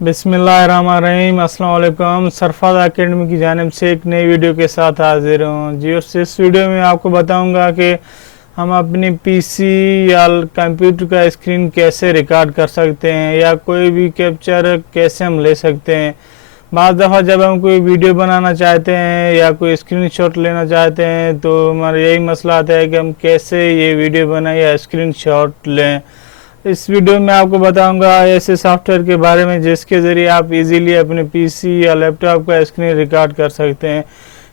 बिस्मिल्लाहिर्रहमानिर्रहीम। अस्सलाम वालेकुम। सरफराज एकेडमी की जानिब से एक नई वीडियो के साथ हाजिर हूँ जी। और इस वीडियो में आपको बताऊंगा कि हम अपनी पीसी या कंप्यूटर का स्क्रीन कैसे रिकॉर्ड कर सकते हैं या कोई भी कैप्चर कैसे हम ले सकते हैं। बाज़ दफ़ा जब हम कोई वीडियो बनाना चाहते हैं या कोई स्क्रीनशॉट लेना चाहते हैं तो हमारा यही मसला आता है कि हम कैसे ये वीडियो बनाएं या स्क्रीनशॉट लें। इस वीडियो में आपको बताऊंगा ऐसे सॉफ्टवेयर के बारे में जिसके ज़रिए आप इजीली अपने पीसी या लैपटॉप का स्क्रीन रिकॉर्ड कर सकते हैं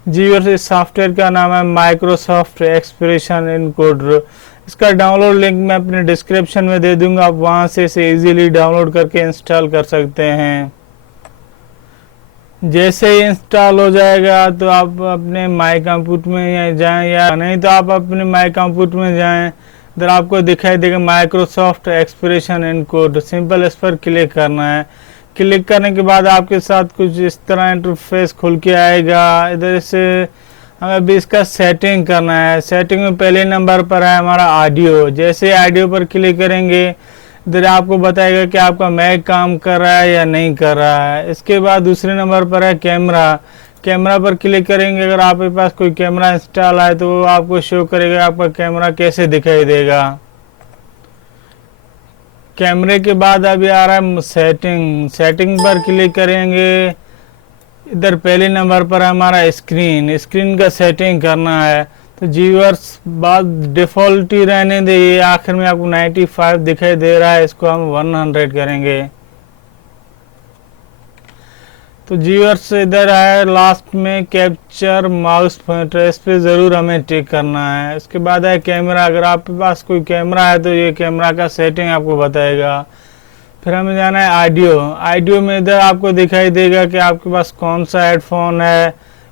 जी। और इस सॉफ्टवेयर का नाम है माइक्रोसॉफ्ट एक्सप्रेशन एनकोडर। इसका डाउनलोड लिंक मैं अपने डिस्क्रिप्शन में दे दूंगा, आप वहां से इसे इजीली डाउनलोड करके इंस्टॉल कर सकते हैं। जैसे ही इंस्टॉल हो जाएगा तो आप अपने माई कंप्यूटर में जाएं या नहीं तो आप अपने माई कंप्यूटर में जाएं। इधर आपको दिखाई देगा माइक्रोसॉफ्ट एक्सप्रेशन एनकोडर। सिंपल इस पर क्लिक करना है। क्लिक करने के बाद आपके साथ कुछ इस तरह इंटरफेस खुल के आएगा। इधर से हमें अभी इसका सेटिंग करना है। सेटिंग में पहले नंबर पर है हमारा ऑडियो। जैसे ऑडियो पर क्लिक करेंगे इधर आपको बताएगा कि आपका मैक काम कर रहा है या नहीं कर रहा है। इसके बाद दूसरे नंबर पर है कैमरा। कैमरा पर क्लिक करेंगे, अगर आपके पास कोई कैमरा इंस्टॉल है तो वो आपको शो करेगा आपका कैमरा कैसे दिखाई देगा। कैमरे के बाद अभी आ रहा है सेटिंग। सेटिंग पर क्लिक करेंगे, इधर पहले नंबर पर हमारा स्क्रीन। स्क्रीन का सेटिंग करना है तो व्यूअर्स बात डिफ़ॉल्ट ही रहने दे। ये आखिर में आपको 95 दिखाई दे रहा है, इसको हम 100 करेंगे। तो व्यूअर्स इधर है लास्ट में कैप्चर माउस पॉइंटर, इस पे ज़रूर हमें टिक करना है। इसके बाद है कैमरा। अगर आपके पास कोई कैमरा है तो ये कैमरा का सेटिंग आपको बताएगा। फिर हमें जाना है ऑडियो। ऑडियो में इधर आपको दिखाई देगा कि आपके पास कौन सा हेडफोन है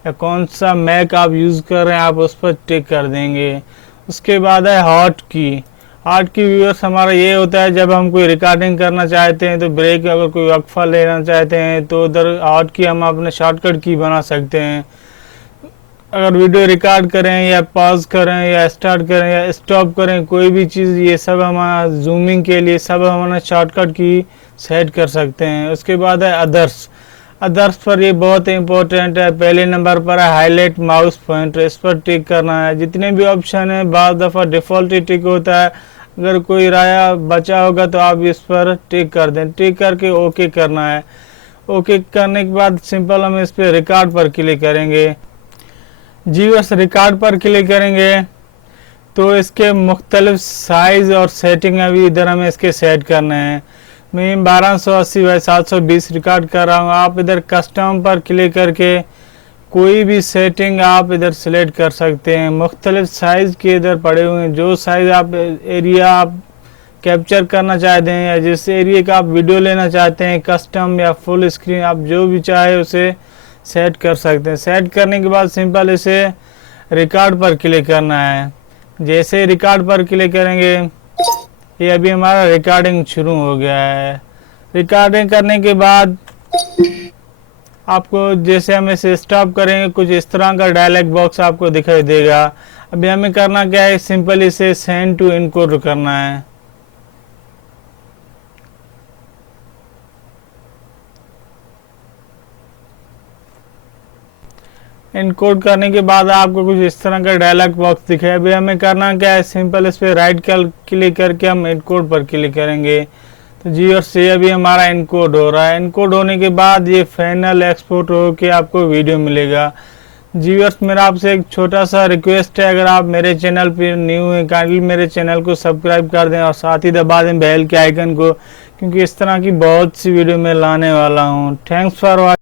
या कौन सा मैक आप यूज़ कर रहे हैं, आप उस पर टिक कर देंगे। उसके बाद है हॉट की। हॉट की व्यूअर्स हमारा ये होता है जब हम कोई रिकॉर्डिंग करना चाहते हैं तो ब्रेक, अगर कोई वक्फा लेना चाहते हैं तो उधर हॉट की हम अपने शॉर्टकट की बना सकते हैं। अगर वीडियो रिकॉर्ड करें या पॉज करें या स्टार्ट करें या स्टॉप करें कोई भी चीज़, ये सब हमारा जूमिंग के लिए सब हमारा शॉर्टकट की सेट कर सकते हैं। उसके बाद है अदर्स। अदर्स पर ये बहुत इंपॉर्टेंट है। पहले नंबर पर है हाईलाइट माउस पॉइंटर, इस पर टिक करना है। जितने भी ऑप्शन है बाज़ दफ़ा डिफ़ॉल्ट ही टिक होता है, अगर कोई राया बचा होगा तो आप इस पर टिक कर दें। टिक करके ओके करना है। ओके करने के बाद सिंपल हम इस पर रिकॉर्ड पर क्लिक करेंगे जी। बस रिकॉर्ड पर क्लिक करेंगे तो इसके मुख्तलिफ साइज़ और सेटिंग अभी इधर हमें इसके सेट करने हैं। मैं 1280 बाई 720 रिकॉर्ड कर रहा हूँ। आप इधर कस्टम पर क्लिक करके कोई भी सेटिंग आप इधर सेलेक्ट कर सकते हैं। मुख्तलिफ साइज़ के इधर पड़े हुए हैं। जो साइज़ आप एरिया आप कैप्चर करना चाहते हैं या जिस एरिया का आप वीडियो लेना चाहते हैं, कस्टम या फुल स्क्रीन, आप जो भी चाहे उसे सेट कर सकते हैं। सेट करने के बाद सिंपल इसे रिकॉर्ड पर क्लिक करना है। जैसे रिकॉर्ड पर क्लिक करेंगे ये अभी हमारा रिकॉर्डिंग शुरू हो गया है। रिकॉर्डिंग करने के बाद आपको जैसे हम इसे स्टॉप करेंगे कुछ इस तरह का डायलॉग बॉक्स आपको दिखाई देगा। अभी हमें करना क्या है, सिंपल इसे सेंड टू एनकोडर करना है। इनकोड करने के बाद आपको कुछ इस तरह का डायलॉग बॉक्स दिखे। अभी हमें करना क्या है, सिंपल इस पर राइट क्लिक करके हम इनकोड पर क्लिक करेंगे तो जी। और से अभी हमारा इनकोड हो रहा है। इनकोड होने के बाद ये फाइनल एक्सपोर्ट हो के आपको वीडियो मिलेगा। व्यूअर्स मेरा आपसे एक छोटा सा रिक्वेस्ट है, अगर आप मेरे चैनल पर न्यू हैं काइंडली मेरे चैनल को सब्सक्राइब कर दें और साथ ही दबा दें बेल के आइकन को, क्योंकि इस तरह की बहुत सी वीडियो मैं लाने वाला हूँ। Thanks for watching.